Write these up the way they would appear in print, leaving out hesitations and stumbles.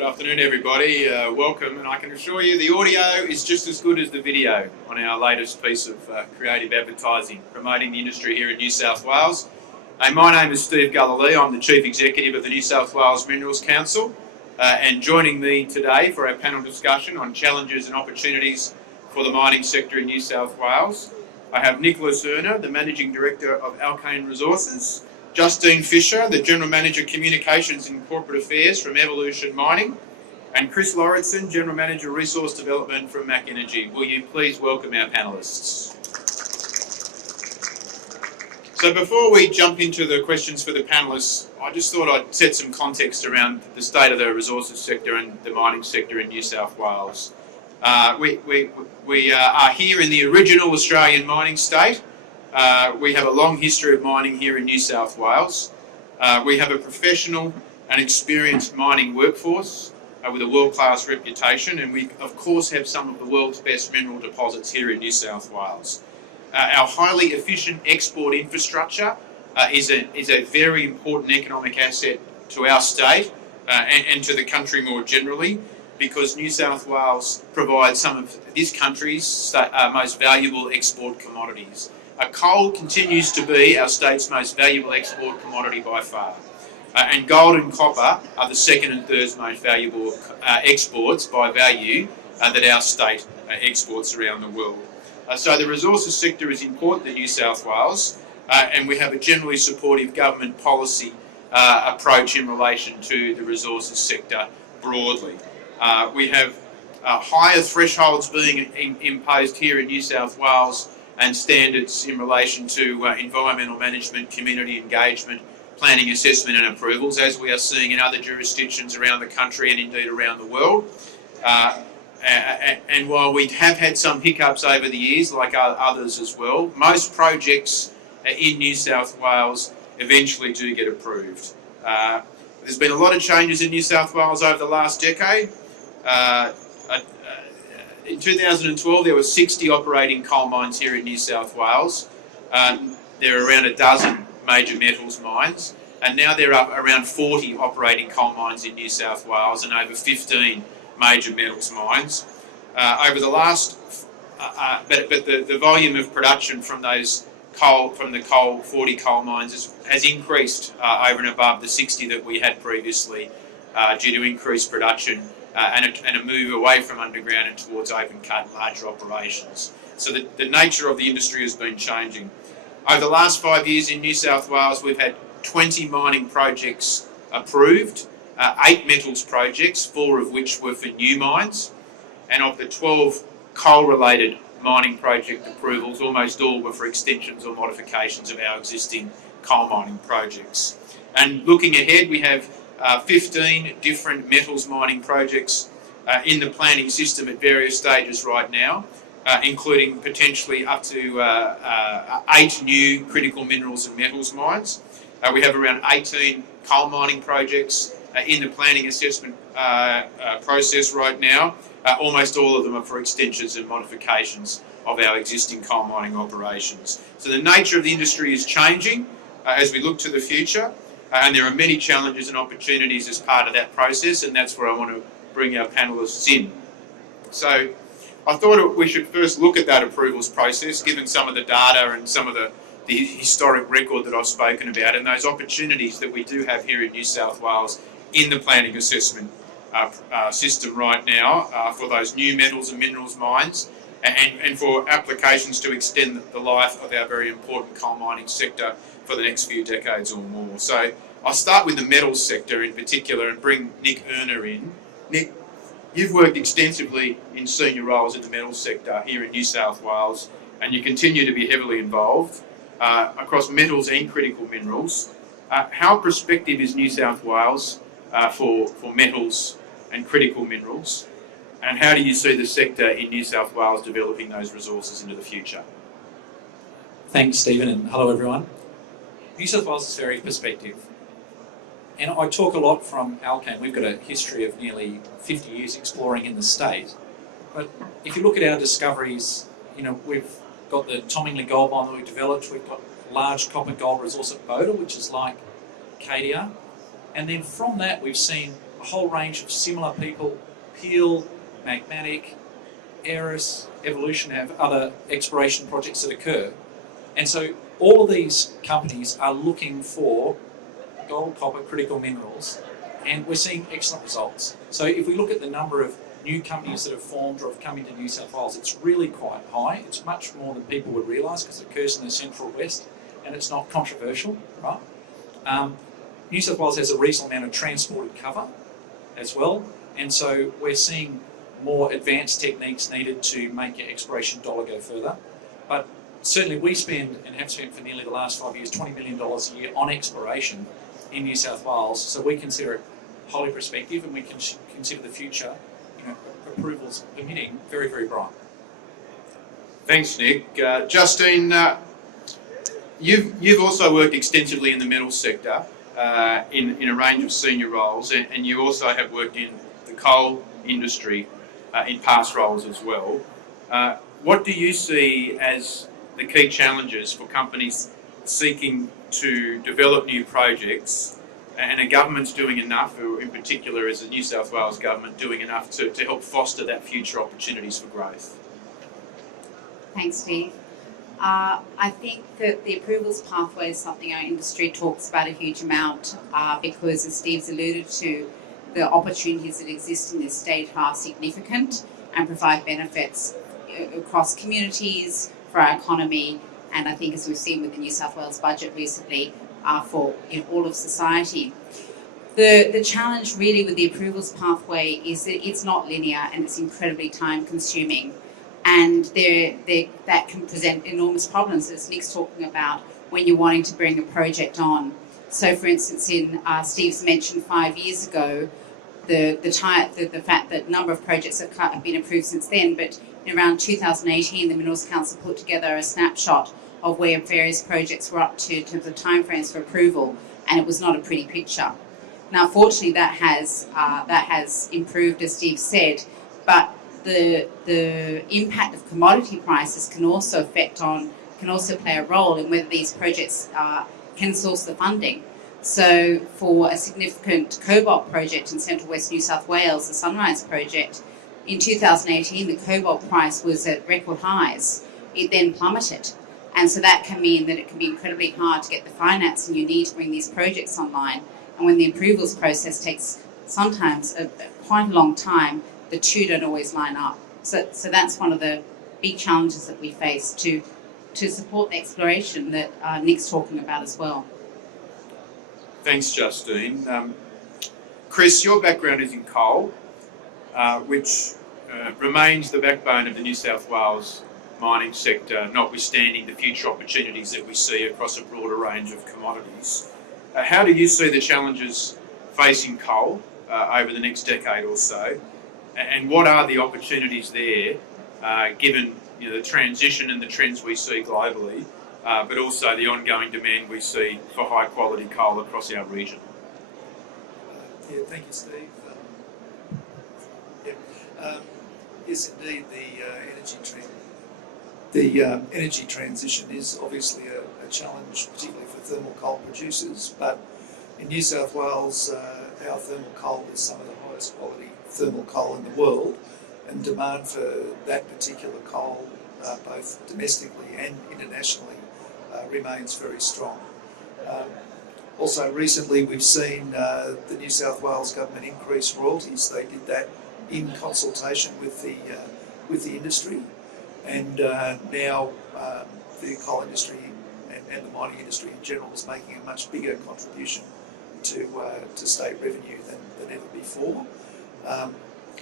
Good afternoon, everybody. Welcome, and I can assure you the audio is just as good as the video on our latest piece of creative advertising promoting the industry here in New South Wales. My name is Steve Galilee. I'm the Chief Executive of the New South Wales Minerals Council, and joining me today for our panel discussion on challenges and opportunities for the mining sector in New South Wales, I have Nicholas Erner, the Managing Director of Alkane Resources, Justine Fisher, the General Manager Communications and Corporate Affairs from Evolution Mining, and Chris Lauritzen, General Manager Resource Development from MACH Energy. Will you please welcome our panellists? So before we jump into the questions for the panellists, I just thought I'd set some context around the state of the resources sector and the mining sector in New South Wales. We are here in the original Australian mining state. We have a long history of mining here in New South Wales. We have a professional and experienced mining workforce with a world-class reputation, and we of course have some of the world's best mineral deposits here in New South Wales. Our highly efficient export infrastructure is a very important economic asset to our state and to the country more generally, because New South Wales provides some of this country's most valuable export commodities. Coal continues to be our state's most valuable export commodity by far. And gold and copper are the second and third most valuable exports by value that our state exports around the world. So the resources sector is important to New South Wales, and we have a generally supportive government policy approach in relation to the resources sector broadly. We have higher thresholds being imposed here in New South Wales and standards in relation to environmental management, community engagement, planning, assessment and approvals, as we are seeing in other jurisdictions around the country and indeed around the world. And while we have had some hiccups over the years, like others as well, most projects in New South Wales eventually do get approved. There's been a lot of changes in New South Wales over the last decade. In 2012, there were 60 operating coal mines here in New South Wales. There are around a dozen major metals mines, and now there are around 40 operating coal mines in New South Wales and over 15 major metals mines. Over the last, but the volume of production from those from the 40 coal mines has increased over and above the 60 that we had previously due to increased production. And a move away from underground and towards open cut and larger operations. So the nature of the industry has been changing. Over the last 5 years in New South Wales, we've had 20 mining projects approved, 8 metals projects, 4 of which were for new mines, and of the 12 coal-related mining project approvals, almost all were for extensions or modifications of our existing coal mining projects. And looking ahead, we have 15 different metals mining projects in the planning system at various stages right now, including potentially up to 8 new critical minerals and metals mines. We have around 18 coal mining projects in the planning assessment process right now. Almost all of them are for extensions and modifications of our existing coal mining operations. So the nature of the industry is changing as we look to the future. And there are many challenges and opportunities as part of that process, and that's where I want to bring our panellists in. So I thought we should first look at that approvals process, given some of the data and some of the historic record that I've spoken about, and those opportunities that we do have here in New South Wales in the planning assessment system right now for those new metals and minerals mines, and for applications to extend the life of our very important coal mining sector for the next few decades or more. So I'll start with the metals sector in particular and bring Nick Erner in. Nick, you've worked extensively in senior roles in the metals sector here in New South Wales, and you continue to be heavily involved across metals and critical minerals. How prospective is New South Wales for metals and critical minerals, and how do you see the sector in New South Wales developing those resources into the future? Thanks, Stephen, and hello everyone. New South Wales is very prospective. And I talk a lot from Alkane. We've got a history of nearly 50 years exploring in the state. But if you look at our discoveries, we've got the Tomingley gold mine that we developed. We've got large copper gold resource at Boda, which is like Cadia. And then from that, we've seen a whole range of similar people, Peel, Magmatic, Aeris, Evolution have other exploration projects that occur. And so all of these companies are looking for gold, copper, critical minerals, and we're seeing excellent results. So if we look at the number of new companies that have formed or have come into New South Wales, it's really quite high. It's much more than people would realise because it occurs in the Central West and it's not controversial, right? New South Wales has a reasonable amount of transported cover as well, and so we're seeing more advanced techniques needed to make your exploration dollar go further. But certainly we spend, and have spent for nearly the last 5 years, $20 million a year on exploration in New South Wales, so we consider it wholly prospective, and we can consider the future, approvals permitting, very, very bright. Thanks, Nick. Justine, you've also worked extensively in the metals sector in a range of senior roles, and you also have worked in the coal industry in past roles as well. What do you see as the key challenges for companies seeking to develop new projects, and are governments doing enough, or in particular is the New South Wales government doing enough to help foster that future opportunities for growth? Thanks, Steve. I think that the approvals pathway is something our industry talks about a huge amount because, as Steve's alluded to, the opportunities that exist in this state are significant and provide benefits across communities, for our economy, and I think, as we've seen with the New South Wales budget recently, for all of society. The challenge really with the approvals pathway is that it's not linear and it's incredibly time consuming, and that can present enormous problems, as Nick's talking about, when you're wanting to bring a project on. So for instance, in Steve's mentioned 5 years ago, the fact that a number of projects have been approved since then, but in around 2018 the Minerals Council put together a snapshot of where various projects were up to in terms of timeframes for approval, and it was not a pretty picture. Now, fortunately, that has improved, as Steve said, but the impact of commodity prices can also play a role in whether these projects can source the funding. So, for a significant cobalt project in Central West New South Wales, the Sunrise project, in 2018 the cobalt price was at record highs. It then plummeted. And so that can mean that it can be incredibly hard to get the financing you need to bring these projects online. And when the approvals process takes sometimes quite a long time, the two don't always line up. So that's one of the big challenges that we face to support the exploration that Nick's talking about as well. Thanks, Justine. Chris, your background is in coal, which remains the backbone of the New South Wales mining sector, notwithstanding the future opportunities that we see across a broader range of commodities. How do you see the challenges facing coal over the next decade or so, and what are the opportunities there, given the transition and the trends we see globally, but also the ongoing demand we see for high quality coal across our region? Thank you, Steve. Yes, indeed, the energy transition is obviously a challenge, particularly for thermal coal producers. But in New South Wales, our thermal coal is some of the highest quality thermal coal in the world, and demand for that particular coal, both domestically and internationally, remains very strong. Also, recently we've seen the New South Wales government increase royalties. They did that in consultation with the industry, and now the coal industry and the mining industry in general is making a much bigger contribution to state revenue than ever before.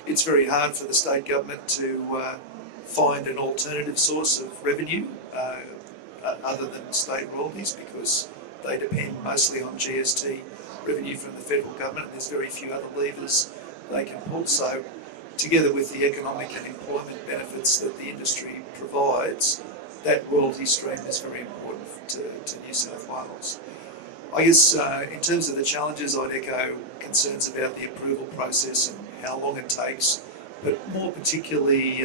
It's very hard for the state government to find an alternative source of revenue other than state royalties, because they depend mostly on GST revenue from the federal government, and there's very few other levers they can pull. So, together with the economic and employment benefits that the industry provides, that royalty stream is very important to New South Wales. I guess in terms of the challenges, I'd echo concerns about the approval process and how long it takes, but more particularly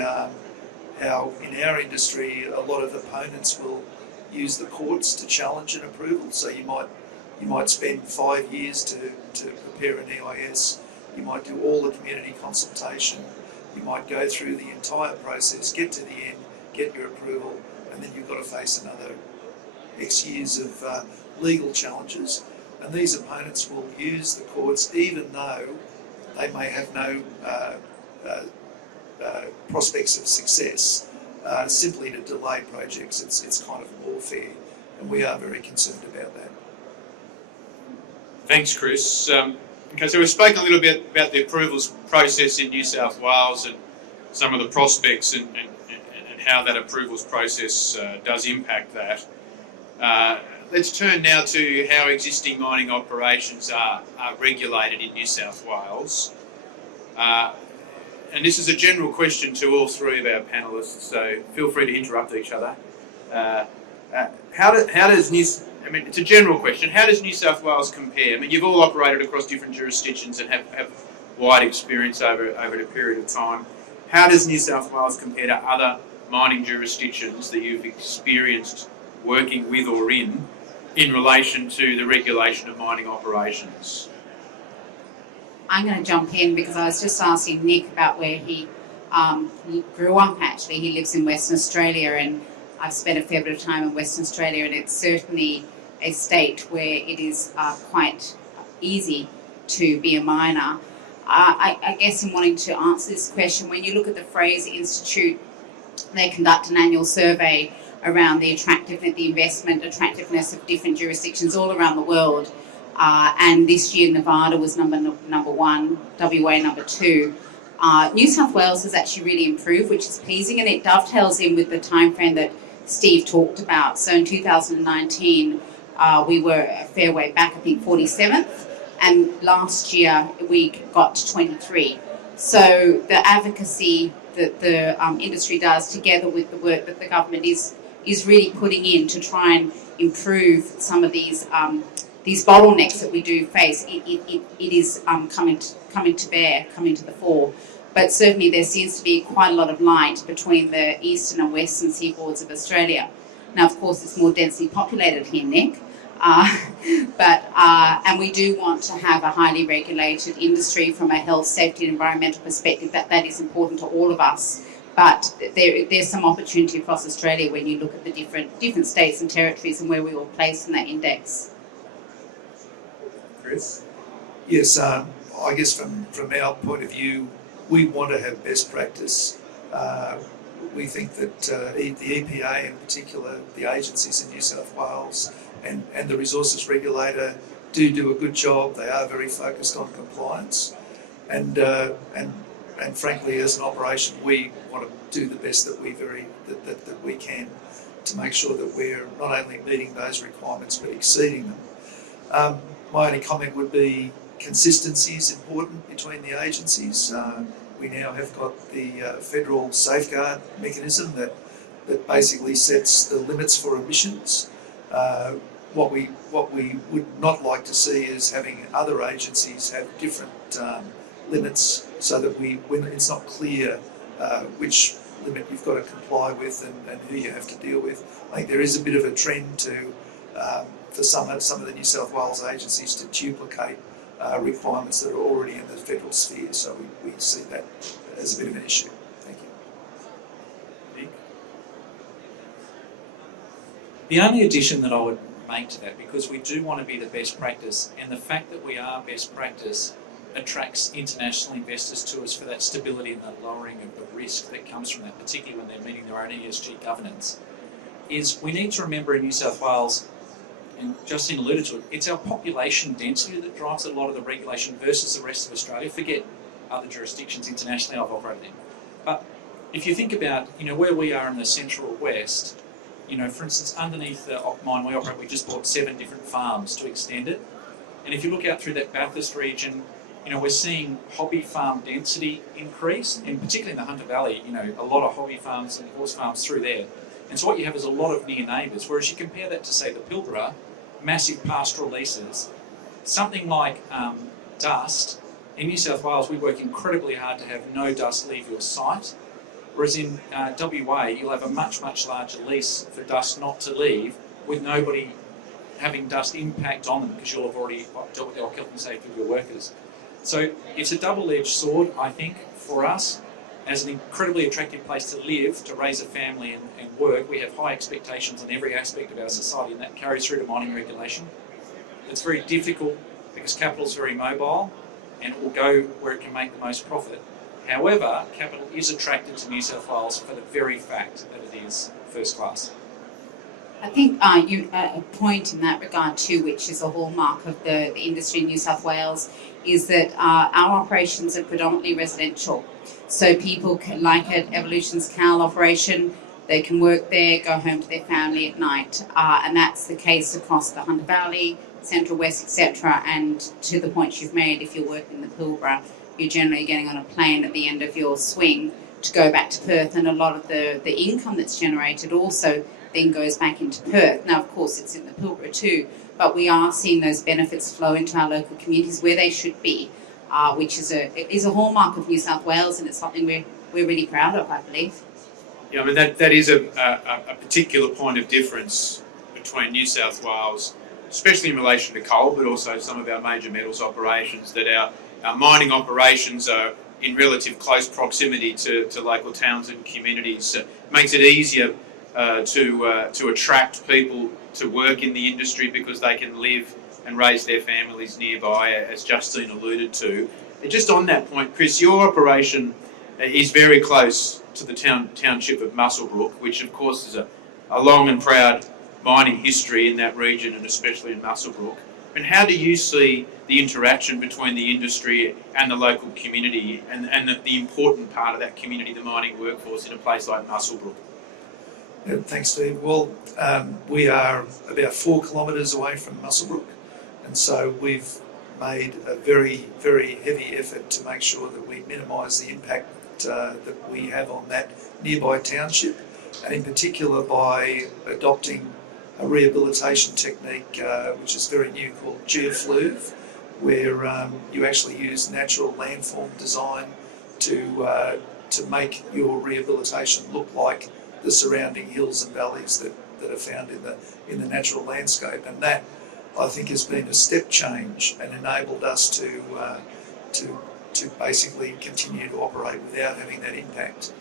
how in our industry a lot of opponents will use the courts to challenge an approval. So you might spend 5 years to prepare an EIS, You might do all the community consultation. You might go through the entire process, get to the end, get your approval, and then you've got to face another X years of legal challenges. And these opponents will use the courts, even though they may have no prospects of success, simply to delay projects. It's kind of warfare, and we are very concerned about that. Thanks, Chris. Okay, so we've spoken a little bit about the approvals process in New South Wales and some of the prospects and how that approvals process does impact that. Let's turn now to how existing mining operations are regulated in New South Wales. And this is a general question to all three of our panellists, so feel free to interrupt each other. It's a general question. How does New South Wales compare? I mean, you've all operated across different jurisdictions and have wide experience over a period of time. How does New South Wales compare to other mining jurisdictions that you've experienced working with or in relation to the regulation of mining operations? I'm going to jump in because I was just asking Nick about where he grew up actually. He lives in Western Australia, and I've spent a fair bit of time in Western Australia, and it's certainly a state where it is quite easy to be a miner. I guess in wanting to answer this question, when you look at the Fraser Institute, they conduct an annual survey around the attractiveness, the investment attractiveness of different jurisdictions all around the world. And this year Nevada was number one, WA number 2. New South Wales has actually really improved, which is pleasing, and it dovetails in with the timeframe that Steve talked about. So in 2019, we were a fair way back, I think 47th, and last year we got to 23. So the advocacy that the industry does, together with the work that the government is really putting in to try and improve some of these bottlenecks that we do face, it is coming to the fore. But certainly there seems to be quite a lot of light between the eastern and western seaboards of Australia. Now, of course, it's more densely populated here, Nick, and we do want to have a highly regulated industry from a health, safety and environmental perspective. That is important to all of us. But there's some opportunity across Australia when you look at the different states and territories and where we will place in that index. Chris? Yes, I guess from our point of view, we want to have best practice. We think that the EPA in particular, the agencies in New South Wales and the resources regulator do a good job. They are very focused on compliance, and frankly, as an operation, we want to do the best that we can to make sure that we're not only meeting those requirements but exceeding them. My only comment would be consistency is important between the agencies. We now have got the federal safeguard mechanism that basically sets the limits for emissions. What we would not like to see is having other agencies have different limits, so that when it's not clear which limit you've got to comply with and who you have to deal with. I think there is a bit of a trend to for some of the New South Wales agencies to duplicate requirements that are already in the federal sphere, so we see that as a bit of an issue. Thank you. Nick? The only addition that I would make to that, because we do want to be the best practice, and the fact that we are best practice attracts international investors to us for that stability and that lowering of the risk that comes from that, particularly when they're meeting their own ESG governance, is we need to remember in New South Wales, and Justine alluded to it, it's our population density that drives a lot of the regulation versus the rest of Australia. Forget other jurisdictions internationally I've operated in. But if you think about, where we are in the central west, for instance, underneath the mine we operate, we just bought 7 different farms to extend it. And if you look out through that Bathurst region, we're seeing hobby farm density increase, and particularly in the Hunter Valley, a lot of hobby farms and horse farms through there. And so what you have is a lot of near neighbours, whereas you compare that to, say, the Pilbara, massive pastoral leases, something like dust. In New South Wales, we work incredibly hard to have no dust leave your site, whereas in WA, you'll have a much, much larger lease for dust not to leave, with nobody having dust impact on them, because you'll have already dealt with the health and safety of your workers. So it's a double-edged sword, I think, for us. As an incredibly attractive place to live, to raise a family and work, we have high expectations on every aspect of our society, and that carries through to mining regulation. It's very difficult because capital is very mobile and it will go where it can make the most profit. However, capital is attracted to New South Wales for the very fact that it is first class. I think a point in that regard too, which is a hallmark of the industry in New South Wales, is that our operations are predominantly residential. So people can, like at Evolution's Cal operation, they can work there, go home to their family at night, and that's the case across the Hunter Valley, Central West, etc. And to the point you've made, if you're working in the Pilbara, you're generally getting on a plane at the end of your swing to go back to Perth, and a lot of the income that's generated also then goes back into Perth. Now, of course, it's in the Pilbara too, but we are seeing those benefits flow into our local communities where they should be, which is a hallmark of New South Wales, and it's something we're really proud of, I believe. Yeah, I mean that is a particular point of difference between New South Wales, especially in relation to coal, but also some of our major metals operations, that our mining operations are in relative close proximity to local towns and communities. It makes it easier to attract people to work in the industry because they can live and raise their families nearby, as Justine alluded to. And just on that point, Chris, your operation is very close to the township of Muswellbrook, which of course is a long and proud mining history in that region, and especially in Muswellbrook. And how do you see the interaction between the industry and the local community, and the important part of that community, the mining workforce, in a place like Muswellbrook? Yeah, thanks, Steve. Well, we are about 4 kilometres away from Muswellbrook, and so we've made a very, very heavy effort to make sure that we minimise the impact that we have on that nearby township, and in particular by adopting a rehabilitation technique which is very new, called geofluve, where you actually use natural landform design to make your rehabilitation look like the surrounding hills and valleys that are found in the natural landscape. And that, I think, has been a step change and enabled us to basically continue to operate without having that impact.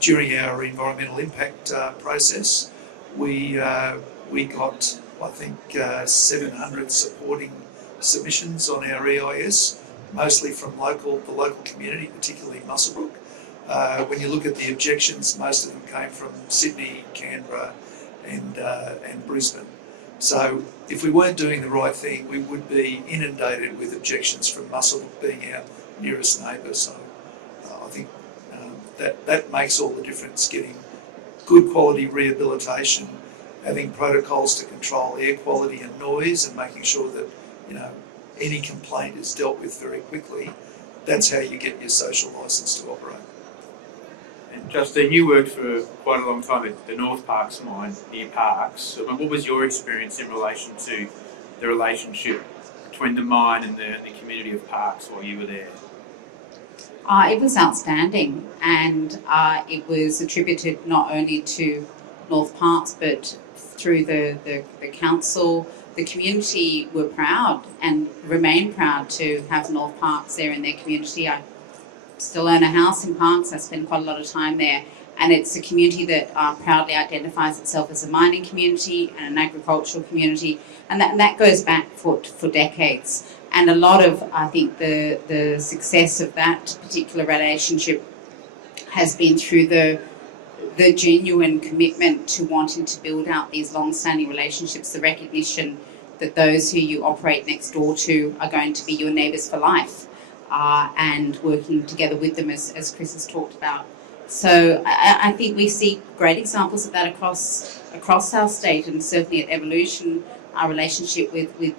During our environmental impact process, we got, I think, 700 supporting submissions on our EIS, mostly from the local community, particularly Muswellbrook. When you look at the objections, most of them came from Sydney, Canberra and Brisbane. So if we weren't doing the right thing, we would be inundated with objections from Muswellbrook being our nearest neighbour. So I think that makes all the difference, getting good quality rehabilitation, having protocols to control air quality and noise, and making sure that any complaint is dealt with very quickly. That's how you get your social licence to operate. And Justine, you worked for quite a long time at the North Parks mine near Parks. What was your experience in relation to the relationship between the mine and the community of Parks while you were there? It was outstanding, and it was attributed not only to North Parks but through the council. The community were proud and remain proud to have North Parks there in their community. I still own a house in Parks. I spend quite a lot of time there, and it's a community that proudly identifies itself as a mining community and an agricultural community, and that goes back for decades. And a lot of, I think, the success of that particular relationship has been through the genuine commitment to wanting to build out these long-standing relationships, the recognition that those who you operate next door to are going to be your neighbours for life, and working together with them, as Chris has talked about. So I think we see great examples of that across our state, and certainly at Evolution, our relationship with the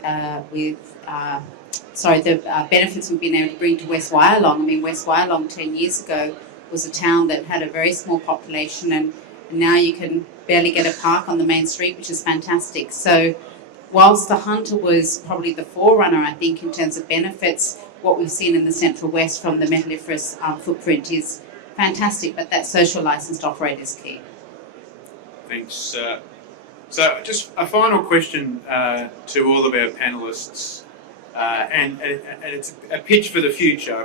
benefits we've been able to bring to West Wyalong. I mean, West Wyalong 10 years ago was a town that had a very small population, and now you can barely get a park on the main street, which is fantastic. So whilst the Hunter was probably the forerunner, I think, in terms of benefits, what we've seen in the Central West from the metalliferous footprint is fantastic, but that social licence to operate is key. Thanks. So just a final question to all of our panellists. and it's a pitch for the future,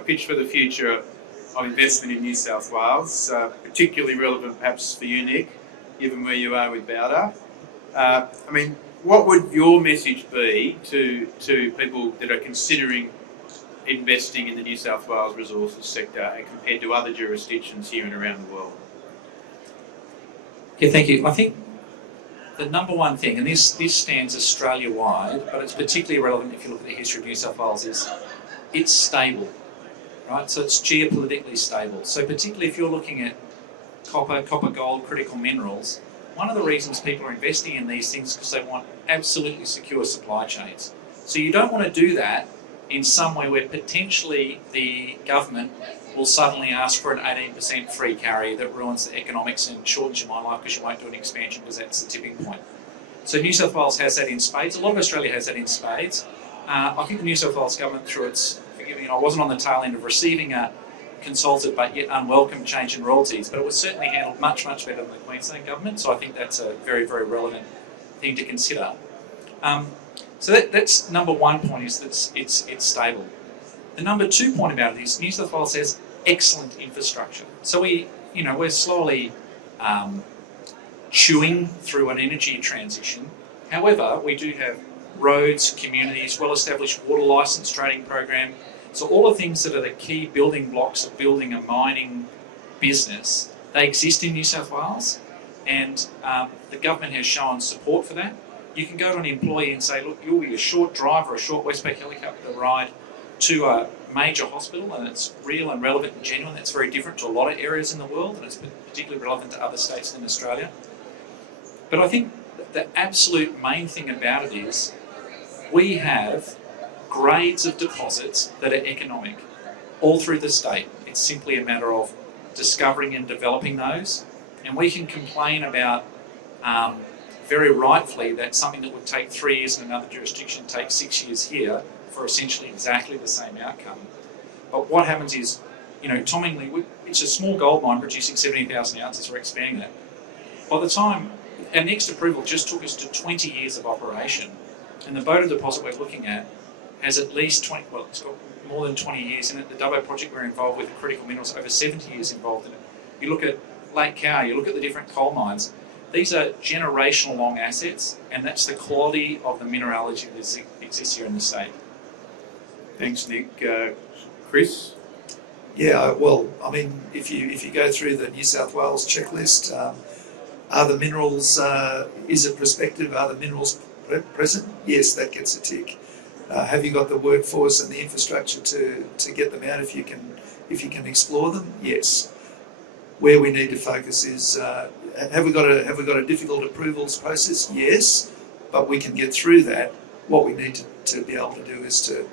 of investment in New South Wales, particularly relevant perhaps for you, Nick, given where you are with Bowder. I mean, what would your message be to people that are considering investing in the New South Wales resources sector and compared to other jurisdictions here and around the world? Yeah, thank you. I think the number one thing, and this stands Australia-wide, but it's particularly relevant if you look at the history of New South Wales, is it's stable, right? So it's geopolitically stable. So particularly if you're looking at copper, gold, critical minerals, one of the reasons people are investing in these things is because they want absolutely secure supply chains. So you don't want to do that in somewhere where potentially the government will suddenly ask for an 18% free carry that ruins the economics and shortens your mine life because you won't do an expansion because that's the tipping point. So New South Wales has that in spades. A lot of Australia has that in spades. I think the New South Wales government, through its, forgive me, I wasn't on the tail end of receiving a consulted but yet unwelcome change in royalties, but it was certainly handled much, much better than the Queensland government. So I think that's a very, very relevant thing to consider. So that's number one point, is that it's stable. The number two point about it is New South Wales has excellent infrastructure. So we're slowly chewing through an energy transition. However, we do have roads, communities, well-established water licence trading program. So all the things that are the key building blocks of building a mining business, they exist in New South Wales, and the government has shown support for that. You can go to an employee and say, look, you'll be a short drive or a short Westpac helicopter ride to a major hospital, and it's real and relevant and genuine. That's very different to a lot of areas in the world, and it's particularly relevant to other states in Australia. But I think the absolute main thing about it is we have grades of deposits that are economic all through the state. It's simply a matter of discovering and developing those, and we can complain about very rightfully that something that would take 3 years in another jurisdiction takes 6 years here for essentially exactly the same outcome. But what happens is, Tomingley, it's a small gold mine producing 70,000 ounces. We're expanding that. By the time our next approval just took us to 20 years of operation, and the Boda deposit we're looking at has at least 20, well, it's got more than 20 years in it. The Dubbo project we're involved with, critical minerals, over 70 years involved in it. You look at Lake Cow, you look at the different coal mines. These are generational long assets, and that's the quality of the mineralogy that exists here in the state. Thanks, Nick. Chris? Yeah, well, I mean, if you go through the New South Wales checklist, are the minerals, is it prospective? Are the minerals present? Yes, that gets a tick. Have you got the workforce and the infrastructure to get them out if you can explore them? Yes. Where we need to focus is, have we got a difficult approvals process? Yes, but we can get through that. What we need to be able to do is to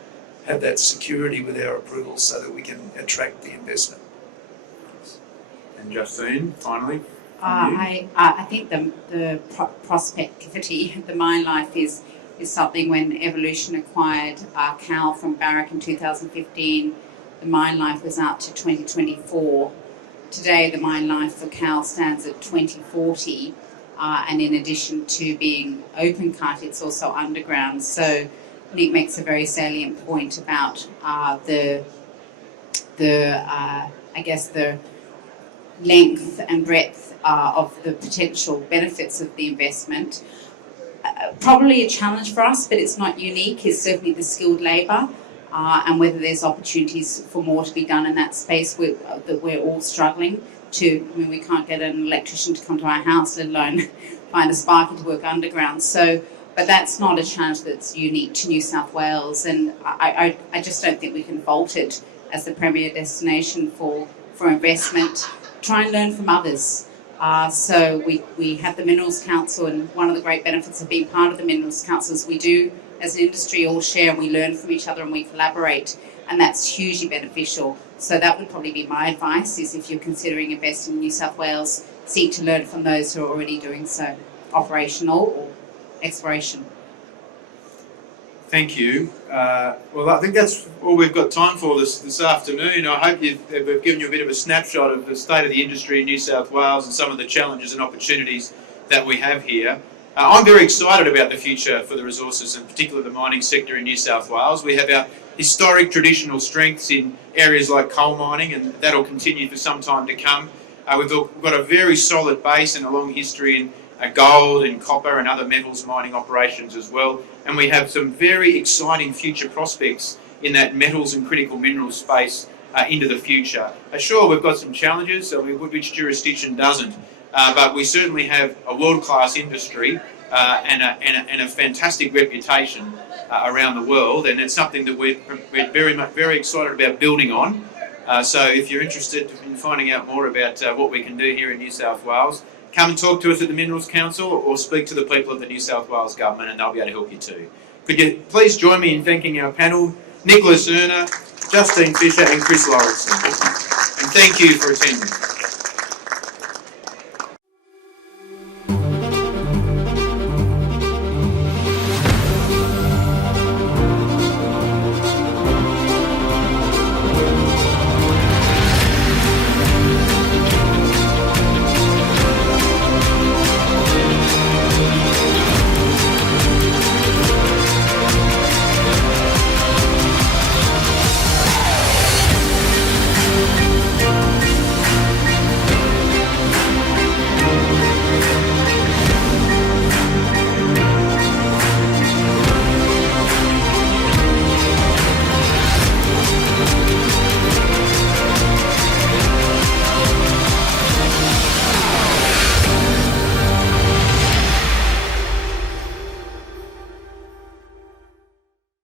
have that security with our approvals so that we can attract the investment. And Justine, finally. I think the prospectivity, the mine life is something. When Evolution acquired Cal from Barrick in 2015, the mine life was out to 2024. Today, the mine life for Cal stands at 2040, and in addition to being open cut, it's also underground. So Nick makes a very salient point about the length and breadth of the potential benefits of the investment. Probably a challenge for us, but it's not unique, is certainly the skilled labour, and whether there's opportunities for more to be done in that space that we're all struggling to. I mean, we can't get an electrician to come to our house, let alone find a sparky to work underground. So, but that's not a challenge that's unique to New South Wales, and I just don't think we can vault it as the premier destination for investment. Try and learn from others. So we have the Minerals Council, and one of the great benefits of being part of the Minerals Council is we do, as an industry, all share and we learn from each other and we collaborate, and that's hugely beneficial. So that would probably be my advice, is if you're considering investing in New South Wales, seek to learn from those who are already doing so, operational or exploration. Thank you. Well, I think that's all we've got time for this afternoon. I hope we've given you a bit of a snapshot of the state of the industry in New South Wales and some of the challenges and opportunities that we have here. I'm very excited about the future for the resources, and particularly the mining sector in New South Wales. We have our historic traditional strengths in areas like coal mining, and that'll continue for some time to come. We've got a very solid base and a long history in gold and copper and other metals mining operations as well. And we have some very exciting future prospects in that metals and critical minerals space into the future. Sure, we've got some challenges, which jurisdiction doesn't? But we certainly have a world-class industry and a fantastic reputation around the world, and it's something that we're very excited about building on. So if you're interested in finding out more about what we can do here in New South Wales, come and talk to us at the Minerals Council or speak to the people of the New South Wales Government, and they'll be able to help you too. Could you please join me in thanking our panel, Nicholas Erner, Justine Fisher and Chris Lauritzen. And thank you for attending.